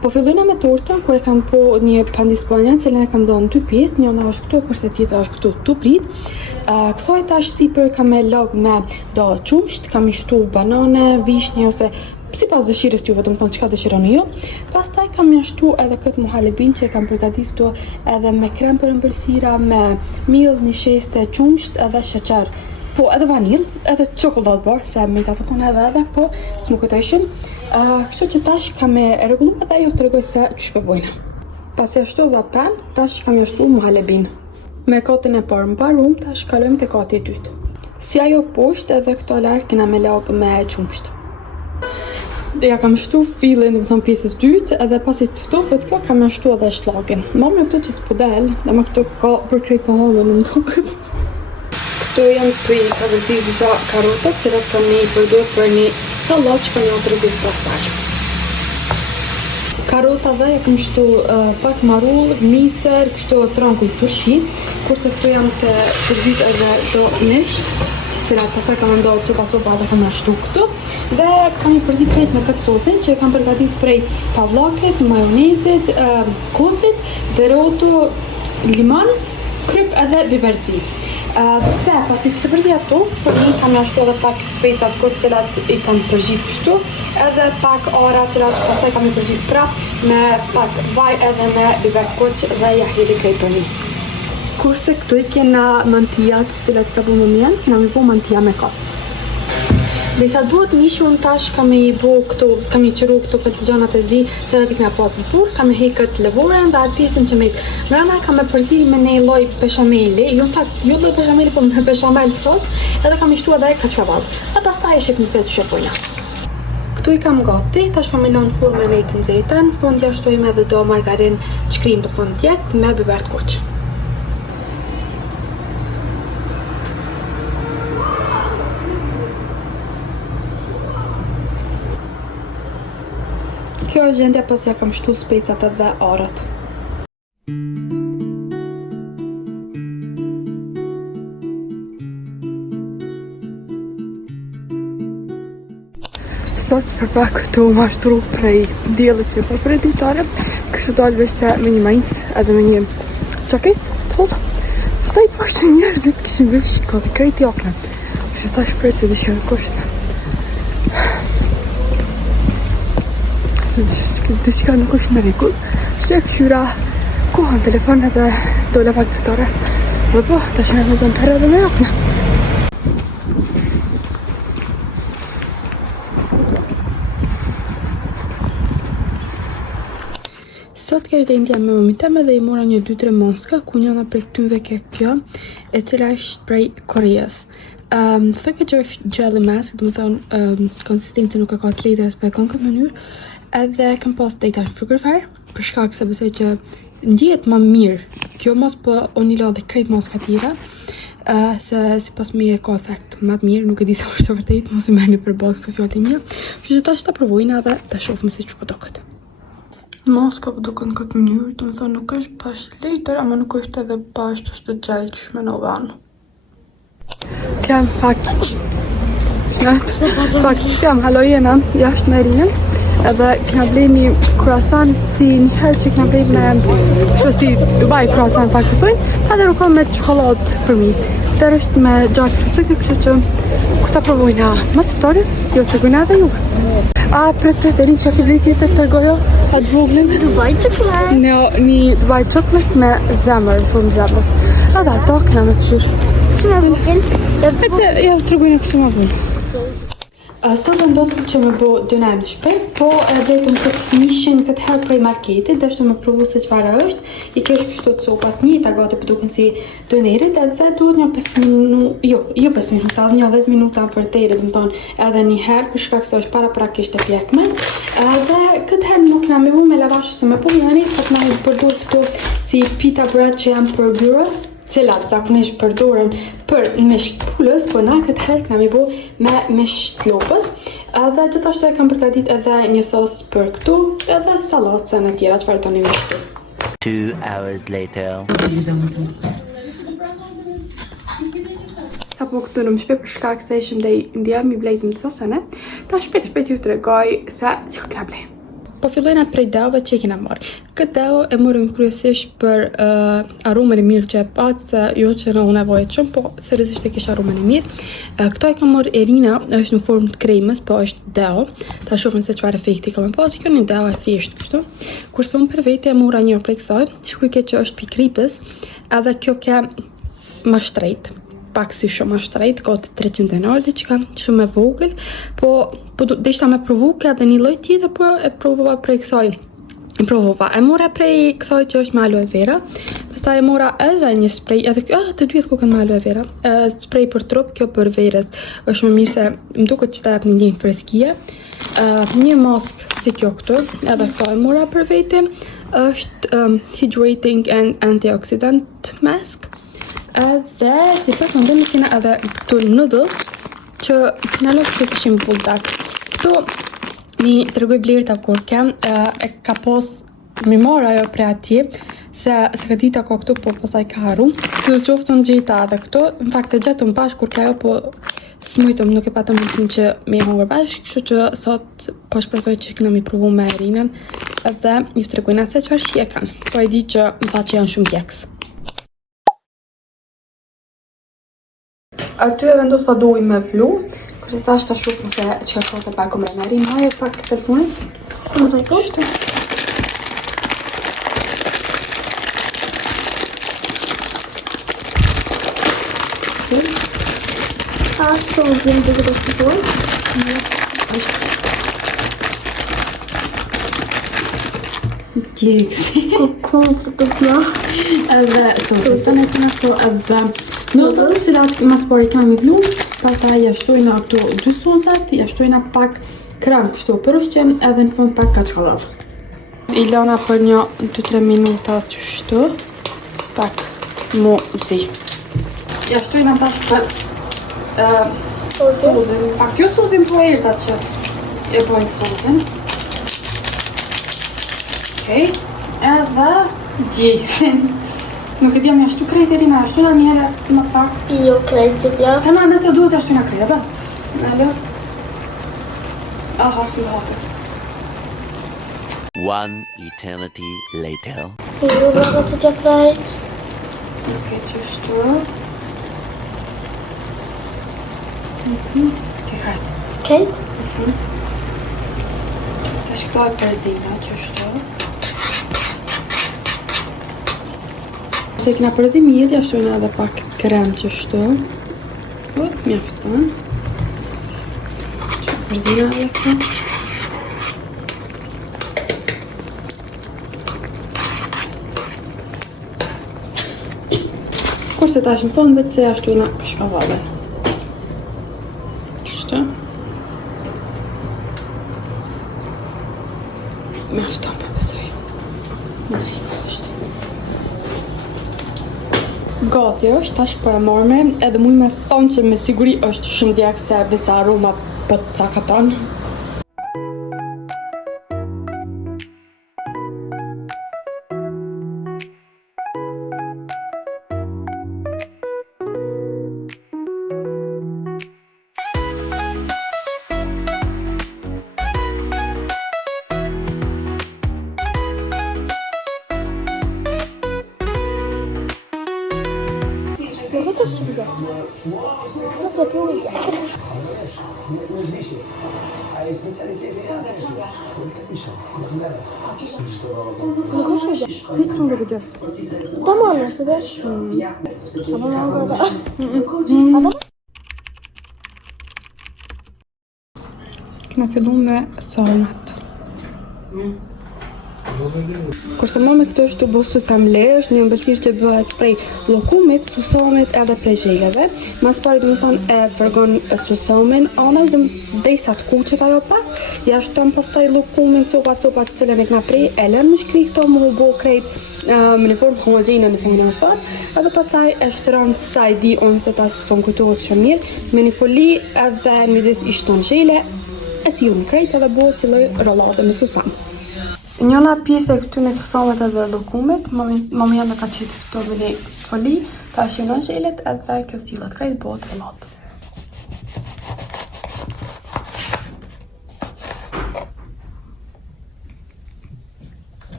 Po fillojna me tortën, ku e kam po një pandisponja, cilën e kam dhënë 2 pjesë, njëna është këtu, kurse tjetra është këtu të prit. Kësaj tash sipër kam me log me do qumsht, kam i shtu banane, vishnje ose sipas dëshirës juve, do të thonë çka dëshironi ju. Pastaj kam mjashtu edhe këtë muhalebin që e kam përgatitur këtu edhe me krem për ëmbëlsira, me miell, një sheste qumsht edhe sheqer. Po edhe vanil, edhe çokoladë bar, se me ta thonë edhe, po s'më kujtojshim. Kështu që tash kam e rregulluar dhe ju tregoj se ç'është po bojna. Pasi ashtova pan, tash kam jashtu muhalebin. Me kotën e parë mbarum, tash kalojmë te koti e dytë. Si ajo poshtë edhe këto lart kena me lag me qumsht. Ja kam shtu fillin, do të thonë pjesës dytë, edhe pasi të ftofët kjo kam shtu edhe shlagin. Mam në këtu që s'po del, dhe më këtu ka për krejt për halën në më tukët. Këtu janë të i ka vërti disa karotat, cilat kam ne i përdor për një salat që kam një të rëbis pastaj. Karota dhe ja kam shtu pak marull, miser, kështu trankull turshi, kurse këtu janë të përzit edhe do mish, që cilat pastaj kam ndohë copa dhe kam ashtu këtu. Dhe kam i përzit krejt me këtë sosin që kam përgatit prej pavllakit, majonezit, kosit, dereoto, limon, kryp edhe biberzi. Dhe pasi që të përzit ato, për një kam jashtu edhe pak specat këtë cilat i kam përzit kështu, edhe pak ara cilat pastaj kam i përzit prap me pak vaj edhe me biber koq dhe jahjeri krejt për një. Kurse këtu i kena mantijat cilat ka bu më mjen, kena mi bu mantija me kasë. Derisa duhet mishun tash kam i bu këtu, kam i qëru këtu këtë gjanat e zi, cilat i kena pas në furrë, kam i hekët lëvoren dhe atë pjesën që me mrena kam e përzi me një lloj beshameli, jo në fakt, jo lloj beshameli, po me beshamel sos, edhe kam i shtu edhe kaçkavall. Dhe pastaj e shihni se ç'është punja. Këtu i kam gati, tash kam i lënë në furrë me nejë të nxehtë, në fund ja shtojmë edhe do margarin çkrim të thonë djegt me biber të kuq. Kjo është gjendja pasi ja kam shtu specat edhe arat. Sot për pak këtu ma shtru prej diellit që për prej ditare, kështu dalë veç se me një majnc edhe me një qaket, tol. Pastaj poshtë njerëzit kishin vesh kote krejt jakne. Kështu ta shprejt se dishë koshtë. Diçka nuk është në rregull. Shek shyra kohën telefon edhe dole pak fitore. Dhe po, tash me zonë për edhe me jakne. Sot kjo është endja me mëmi teme dhe i mora një 2-3 monska, ku njëna prej këtynve ke kjo, e cila është prej Koreas. Thëke që është jelly mask, dhe më thonë konsistencë nuk e ka të lejtë e s'pe këtë mënyrë, edhe kam pas të ejta në frigorifer, për shkak se besoj që ndjehet më mirë. Kjo mos po unë i la dhe krejt moska tjera, se si pas me e ka efekt më të mirë, nuk e di sa është të vërtet, mos i merrni për bazë këtë fjallë të mija. Që që tash ta provojna dhe ta shofëm si që po doket. Moska po duket në këtë mënyrë, të më thonë nuk është pash lejtër, ama nuk është edhe pash që është të gjallë që shmenove anë. Kem pak kem halojena jashtë me rinën, edhe kena blej një croissant si njëherë që kena blej me kështu si Dubai croissant pak të pëjnë, pa dhe rukon me qokoladë për mi. Dhe është me gjatë fëtëke, kështu që ku ta provojna mas fëtore, jo të gujna dhe ju. Për të rinë që ki blej tjetër të rgojo, atë voglin. Dubai chocolate. Një Dubai chocolate me zemër, të formë zemrës. Edhe ato kena me këshyrë. Kështu me vogël. Pece, ja të rgojna kështu me vogël. Sot vendosëm që me bo dëner në shpejt, po bletëm këtë mishin këtë herë prej marketit, dhe shtu me provu se qëfara është, i kesh kështu të sopat një të gati për duken si dënerit, edhe duhet një 5 minuta, jo 5 minuta, një 10 minuta për tejre, dhe më thonë edhe një herë, për shkak se është para kishte pjekme, dhe këtë herë nuk nga me bu me lavash se me po njëri, këtë nga i përdur këtu si pita bread që janë për gyros, cilat zakonisht përdoren për misht pulës, po na këtë herë këna mi bu me misht lopës. Dhe gjithashtu e kam përgatit edhe një sos për këtu, edhe salatën e tjera çfarë toni me këtu. 2 hours later. Sa po këthunëm shpejt për shkak se ishim dhe ndja mi blejt në sosene, ta shpejt ju të regoj se që këna blej. Po fillojna prej deove që i kena marrë. Këtë deo e morëm kryesisht për aromën e mirë që e patë, se jo që në nevojë shumë, po seriozisht e kisha aromën e mirë. Këto e kam marrë Erina, është në formë të kremës, po është deo. Ta shohim se çfarë efekti ka më pas. Kjo një deo e thjeshtë kështu. Kurse unë për vete e mora një prej kësaj, shkruaj që është pikripës, edhe kjo ka më shtrejt. Pak si shumë më shtrejt, gati 300 denar diçka, shumë e vogël, po deshta me provu ka edhe një lloj tjetër, po e provova prej kësaj. E mora prej kësaj që është me aloe vera, pastaj e mora edhe një sprej, edhe kjo, të dyja ku kanë me aloe vera, sprej për trup, kjo për verës, është më mirë se më duket që ta jap një ndjenjë freskie. Një mask si kjo këtu, edhe këto e mora për vete, është hydrating and antioxidant mask. Edhe si pas më ndonjë kena edhe këtu noodles që në lokë që këshim buldak. Këtu mi të regoj blerta kur kem, e ka pos mi mora ajo pre atje, se ka dita ka këtu, po pasaj ka haru. Si të qoftë në gjita edhe këtu, në fakt e gjetëm bashkë kur ka jo, po smujtëm, nuk e patëm mundësin që me hongër bashkë, kështu që sot po shpresoj që këna mi provu me Erinën, edhe ju të regojnë atë se qëfar shie kanë. Po e di që më tha që janë shumë djeks. Aty e vendosa doj me vlu, kërë të ashtë të shufë se që ka të pak këmre në Erinë, haje pak telefonin. Më të po? Shtu. A, të më gjemë të këtë shkutuar? Është. Djeksi. Kokon të të fja. Edhe, sosisën e këna këto edhe noodles, cilat mas pari kam i vlu, pastaj ja shtojna këtu 2 sosat, ja shtojna pak krem kështu për ushqim, edhe në fund pak kaçkallall. I lana për një 2-3 minuta kështu, pak mu zi. Ja shtojna tash për sozin. Pak jo sozin, po erëzat që e bojnë sozin. Okej, edhe djeksin. Nuk e di jam jashtu krejt Erina, ashtu na mjere më pak. Jo, krejt që pja. Të na nëse duhet ashtu na krejt, Nele? Aha, si hapë. One eternity later. Jo, bravo që tja krejt. Okej, qështu. Krejt. Krejt? Tash këto e përzina, qështu. Se kena përzi mirë, ja shtojna edhe pak krem qështu. Mjafton. Përzina edhe këto. Kurse tash në fund vetë se ja shtojna kashkavallën. Qështu. Mjafton për besoj. Në rikë është. Gati është, tash për e morme, edhe muj me thonë që me siguri është shumë djek se beca aroma për të cakaton. Mogę też ci widzieć. To lepiej widzieć. Mogę szydzić. Widz co mogę widzieć. To można sobie. A mogę da. Kena fillu me salmat. Kurse më me këto është të bëhë susamle, është një ëmbëlsirë që bëhet prej llokumit, susamit edhe prej zheleve. Mas pari do të thonë e fërgon susamin, anash derisa të kuqet ajo pak, ja shton pastaj llokumin, copat të cilën e kena prej, e lën më shkri këto më bo krejt në formë homogjene nëse më në thënë, edhe pastaj e shtron sa i di unë se tash s'ton kujtohet shumë mirë, me një foli edhe në midis i shton zhele, e sillën krejt edhe bëhet si lloj rollade me susam. Njëna pjesë e këtyne susamit edhe llokumit, mami jam e ka qitë këto me një foli, ta shqinon zhelet edhe kjo sillet krejt bëhet rollat.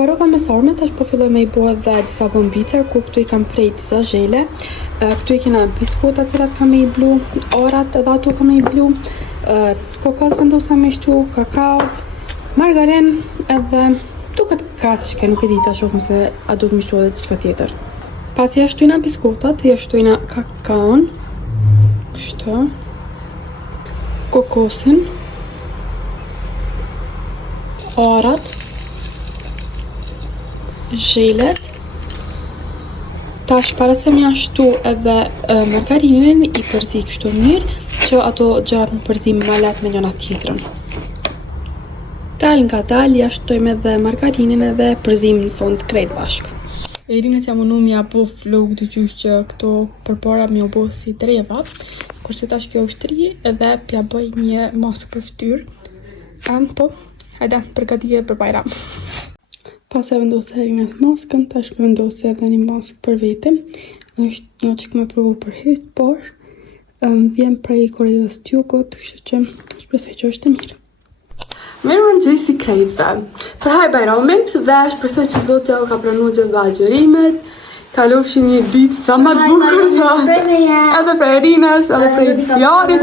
Varova me sarme, tash po filloj me I bo edhe disa bombice, ku këtu I kam prej disa zhele. Këtu I kena biskota cilat kam me I blu, orat edhe ato kam me I blu, kokos vendosa me shtu, kakao, margarin edhe duket kaq, nuk e di ta shohim se a duhet me shtu edhe diçka tjetër. Pasi ja shtojna biskotat, ja shtojna kakaon, kështu, kokosin, orat, zhelet. Tash para se më janë shtu edhe margarinin I përzi kështu mirë që ato gjërat më përzi më lehtë me njëna tjetrën. Dal nga dal ja shtojmë edhe margarinin edhe përzim në fund krejt bashkë. Erinet jam unu mja po flok të qysh që këto përpara mi u bo si dreva, kurse tash kjo është ri edhe pja bëj një maskë për fytyrë. Po, hajde, përgatije për Bajram. Pas e vendosë Erinet maskën, tash ke vendosë edhe një maskë për vete. Është një që këmë provu për hyt, por vjen prej Koreas Tjugot, kështu që shpresoj që është e mirë. Mirë mëngjesi krejtve. Për haj Bajramin dhe shpresoj që Zotja u ka pranuar gjithë agjërimet. Kalofshin një ditë sa më të bukur sa edhe për Erinës, edhe për Jarit.